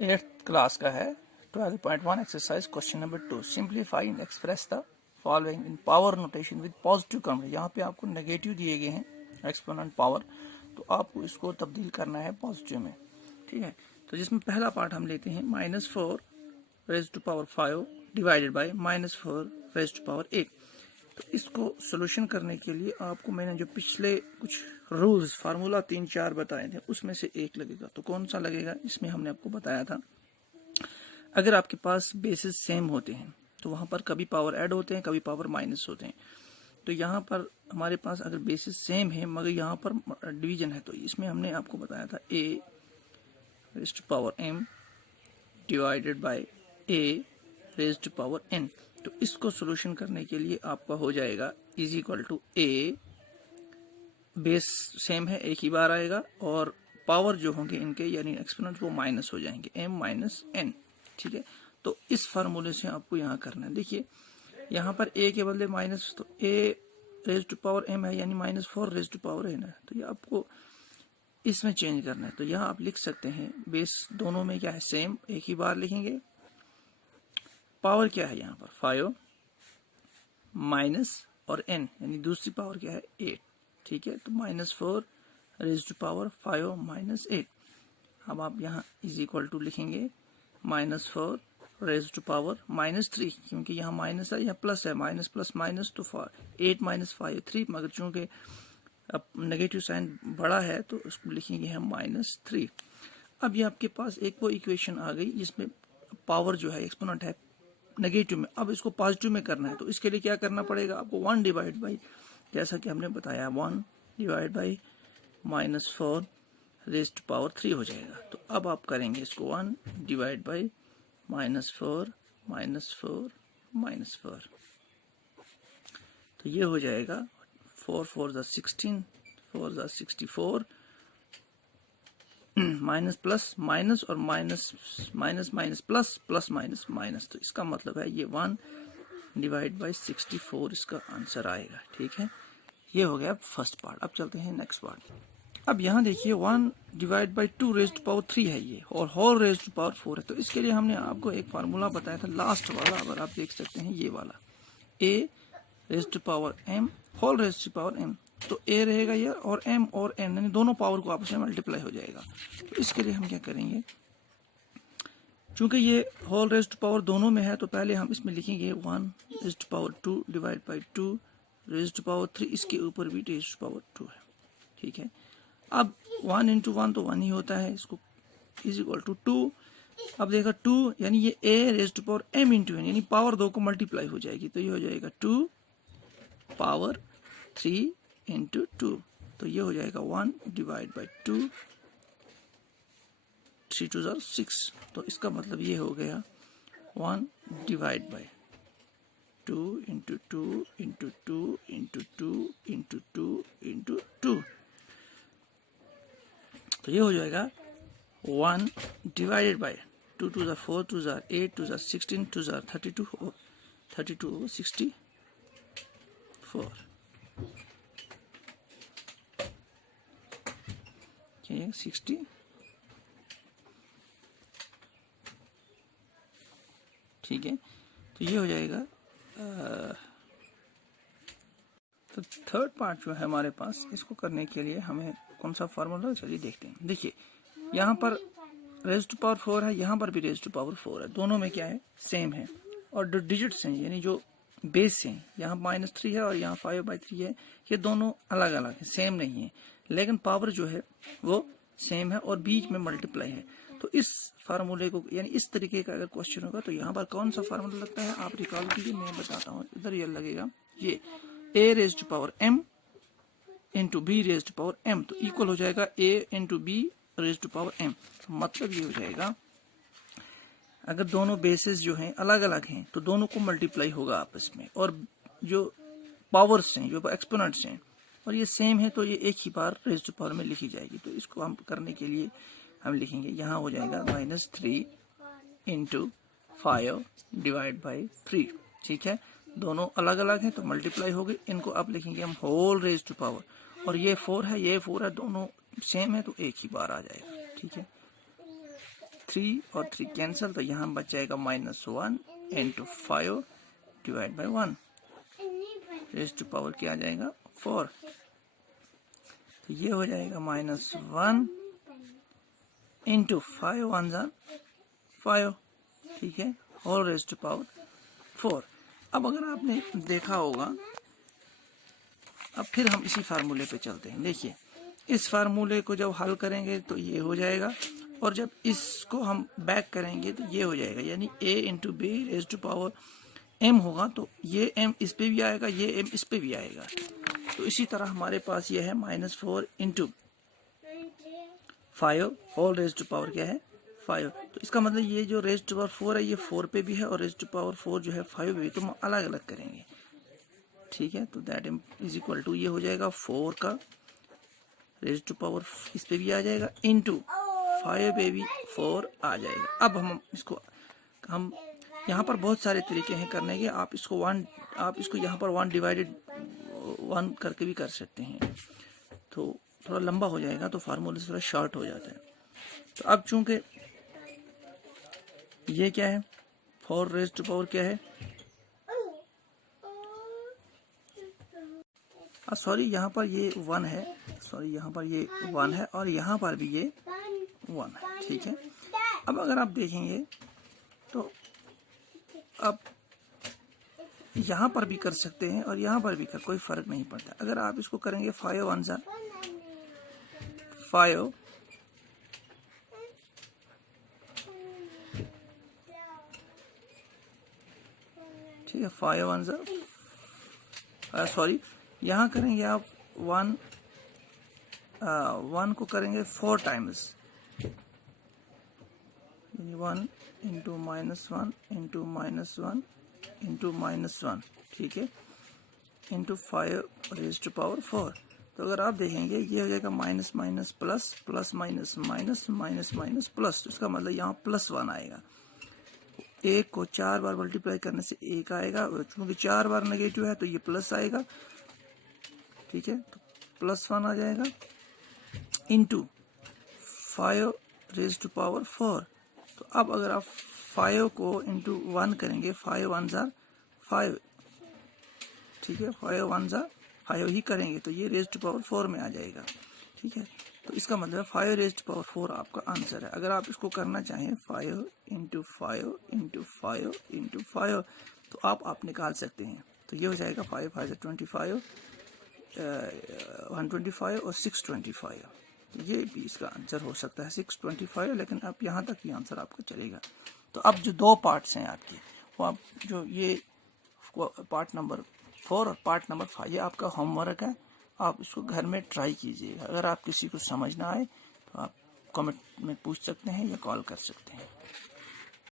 Eighth class का है 12.1 exercise question number 2। Simplify and express the following in power notation with positive complement. यहाँ पे आपको negative दिए गए हैं एक्सपोनेंट पावर, तो आपको इसको तब्दील करना है पॉजिटिव में। ठीक है, तो जिसमें पहला पार्ट हम लेते हैं -4 raise to power 5 divided by -4 raise to power 8। तो इसको सोल्यूशन करने के लिए आपको मैंने जो पिछले कुछ रूल्स फार्मूला 3-4 बताए थे उसमें से एक लगेगा। तो कौन सा लगेगा, इसमें हमने आपको बताया था अगर आपके पास बेसिस सेम होते हैं तो वहां पर कभी पावर ऐड होते हैं, कभी पावर माइनस होते हैं। तो यहाँ पर हमारे पास अगर बेसिस सेम है मगर यहाँ पर डिवीजन है, तो इसमें हमने आपको बताया था a raise to power m divided by a raise to power n। तो इसको सोल्यूशन करने के लिए आपका हो जाएगा is equal to a, base same है एक ही बार आएगा, और पावर जो होंगे इनके यानी एक्सपोनेंट वो माइनस हो जाएंगे m माइनस n। ठीक है, तो इस फार्मूले से आपको यहाँ करना है। देखिए यहाँ पर a के बदले माइनस, तो a raise to power m है यानी -4 रेज़ टू पावर n है, तो ये आपको इसमें चेंज करना है। तो यहाँ आप लिख सकते हैं बेस दोनों में क्या है सेम, एक ही बार लिखेंगे। पावर क्या है यहाँ पर 5 माइनस और n यानी दूसरी पावर क्या है 8। ठीक है, तो -4 रेज़ टू पावर 5 माइनस 8। अब आप यहाँ इज इक्वल टू लिखेंगे -4 रेज़ टू पावर -3, क्योंकि यहाँ माइनस है या प्लस है, माइनस प्लस माइनस तो 8 माइनस 5 3, मगर चूंकि अब नेगेटिव साइन बड़ा है तो उसको लिखेंगे हम -3। अब ये आपके पास एक वो इक्वेशन आ गई जिसमें पावर जो है एक्सपोनेंट है नेगेटिव में, अब इसको पॉजिटिव में करना है। तो इसके लिए क्या करना पड़ेगा आपको 1 डिवाइड बाई, जैसा कि हमने बताया 1 divide by -4 raise to power 3 हो जाएगा। तो अब आप करेंगे इसको 1 डिवाइड बाई -4 -4 तो ये हो जाएगा 4 4 16 4 64, माइनस प्लस माइनस और minus minus minus plus plus minus minus. तो इसका मतलब है ये 1 डिवाइड बाई 64 इसका आंसर आएगा। ठीक है, ये हो गया फर्स्ट पार्ट। अब चलते हैं नेक्स्ट पार्ट। अब यहाँ देखिए 1 divide by 2 raise to power 3 है ये, और होल रेज़ टू पावर 4 है। तो इसके लिए हमने आपको एक फार्मूला बताया था लास्ट वाला, अगर आप देख सकते हैं ये वाला a raise to power m whole raise to power m। तो a रहेगा ये और m और n यानी दोनों पावर को आपस में मल्टीप्लाई हो जाएगा। तो इसके लिए हम क्या करेंगे, चूंकि ये होल रेज़ टू पावर दोनों में है तो पहले हम इसमें लिखेंगे 1 raise to power 2 divide by 2 raise to power 3, इसके ऊपर भी रेज़ टू पावर 2 है। ठीक है, अब 1 इंटू 1 तो 1 ही होता है, इसको इज इक्वल टू 2। अब देखा 2 यानी ये a raise to power m into n यानी पावर 2 को मल्टीप्लाई हो जाएगी, तो ये हो जाएगा 2 पावर 3 इंटू 2। तो ये हो जाएगा 1 डिवाइड बाई 2 3 2 6। तो इसका मतलब ये हो गया 1 divide by 2 into 2 into 2 into 2 into 2 into 2। तो ये हो जाएगा 1 डिवाइडेड बाई 2 2 4 2 8 2 16 2 32 32 64। क्या 60। ठीक है, तो ये हो जाएगा। तो थर्ड पार्ट जो है हमारे पास, इसको करने के लिए हमें कौन सा फार्मूला, चलिए देखते हैं। देखिए यहाँ पर रेज़ टू पावर 4 है, यहाँ पर भी रेज़ टू पावर 4 है, दोनों में क्या है सेम है, और जो डिजिट्स हैं यानी जो बेस हैं, यहाँ -3 है और यहाँ 5/3 है, ये दोनों अलग अलग है, सेम नहीं है, लेकिन पावर जो है वो सेम है और बीच में मल्टीप्लाई है। तो इस फार्मूले को यानी इस तरीके का अगर क्वेश्चन होगा तो यहाँ पर कौन सा फार्मूला लगता है आप रिकॉल कीजिए, मैं बताता हूँ। इधर ये लगेगा ये a raise to power m into b raise to power m, तो इक्वल हो जाएगा a into b raise to power m। तो मतलब ये हो जाएगा अगर दोनों बेसिस जो हैं अलग अलग हैं तो दोनों को मल्टीप्लाई होगा आपस में, और जो पावर्स हैं जो एक्सपोनेंट्स हैं और ये सेम है तो ये एक ही बार रेज़ टू पावर में लिखी जाएगी। तो इसको हम करने के लिए हम लिखेंगे, यहाँ हो जाएगा -3 इंटू 5 डिवाइड बाई 3। ठीक है, दोनों अलग अलग हैं तो मल्टीप्लाई हो गई, इनको अब लिखेंगे हम होल रेज़ टू पावर, और ये 4 है, ये 4 है, दोनों सेम है तो एक ही बार आ जाएगा। ठीक है, 3 और 3 कैंसिल, तो यहाँ बच जाएगा -1 into 5 divide by 1 raise to power क्या आ जाएगा 4। तो ये हो जाएगा -1 इंटू 5 1 ज़ा 5। ठीक है, होल रेज़ टू पावर 4। अब अगर आपने देखा होगा, अब फिर हम इसी फार्मूले पे चलते हैं। देखिए, इस फार्मूले को जब हल करेंगे तो ये हो जाएगा, और जब इसको हम बैक करेंगे तो ये हो जाएगा, यानी a into b raise to power m होगा, तो ये m इस पे भी आएगा, ये m इस पे भी आएगा। तो इसी तरह हमारे पास ये है -4 into 5 whole raise to power क्या है 5। तो इसका मतलब ये जो रेज़ टू पावर 4 है ये 4 पे भी है, और रेज़ टू पावर 4 जो है 5 पे भी, तो हम अलग अलग करेंगे। ठीक है, तो दैट इज इक्वल टू ये हो जाएगा 4 का रेज़ टू पावर इस पे भी आ जाएगा, इंटू 5 पे भी 4 आ जाएगा। अब हम यहाँ पर बहुत सारे तरीके हैं करने के। आप इसको यहाँ पर 1 डिवाइडेड 1 करके भी कर सकते हैं, तो थोड़ा लंबा हो जाएगा, तो फार्मूला थोड़ा शॉर्ट हो जाता है। तो अब चूंकि ये क्या है 4 रेज़ टू पावर क्या है, सॉरी यहाँ पर ये 1 है, सॉरी यहाँ पर ये 1 है, और यहाँ पर भी ये 1 है। ठीक है, अब अगर आप देखेंगे तो अब यहाँ पर भी कर सकते हैं और यहाँ पर भी कर, कोई फर्क नहीं पड़ता। अगर आप इसको करेंगे 5 1 ज़ा 5, ठीक है, 5 1 ज़ा सॉरी यहाँ करेंगे आप 1 को करेंगे 4 टाइम्स, यानी 1 इंटू -1 इंटू -1 इंटू -1, ठीक है, इंटू 5 रेज़ टू पावर 4। तो अगर आप देखेंगे ये हो जाएगा minus minus plus, plus minus minus, minus minus plus, तो इसका मतलब यहाँ +1 आएगा। 1 को 4 बार मल्टीप्लाई करने से 1 आएगा, और चूंकि 4 बार नेगेटिव है तो ये प्लस आएगा। ठीक है, तो +1 आ जाएगा इंटू 5 रेज़ टू पावर 4। तो अब अगर आप 5 को इंटू 1 करेंगे, 5 1 ज़ा 5, ठीक है, 5 1 ज़ा 5 ही करेंगे तो ये रेज़ टू पावर 4 में आ जाएगा। ठीक है, तो इसका मतलब 5 रेज़ टू पावर 4 आपका आंसर है। अगर आप इसको करना चाहें 5 इंटू 5 इंटू 5 इंटू 5, तो आप निकाल सकते हैं। तो ये हो जाएगा 5 5 25, 125 और 625। तो ये भी इसका आंसर हो सकता है 625, लेकिन अब यहाँ तक ही आंसर आपका चलेगा। तो अब जो 2 पार्ट्स हैं आपके, वो आप जो ये पार्ट नंबर 4 और पार्ट नंबर 5, ये आपका होमवर्क है। आप इसको घर में ट्राई कीजिएगा। अगर आप किसी को समझ ना आए तो आप कमेंट में पूछ सकते हैं या कॉल कर सकते हैं।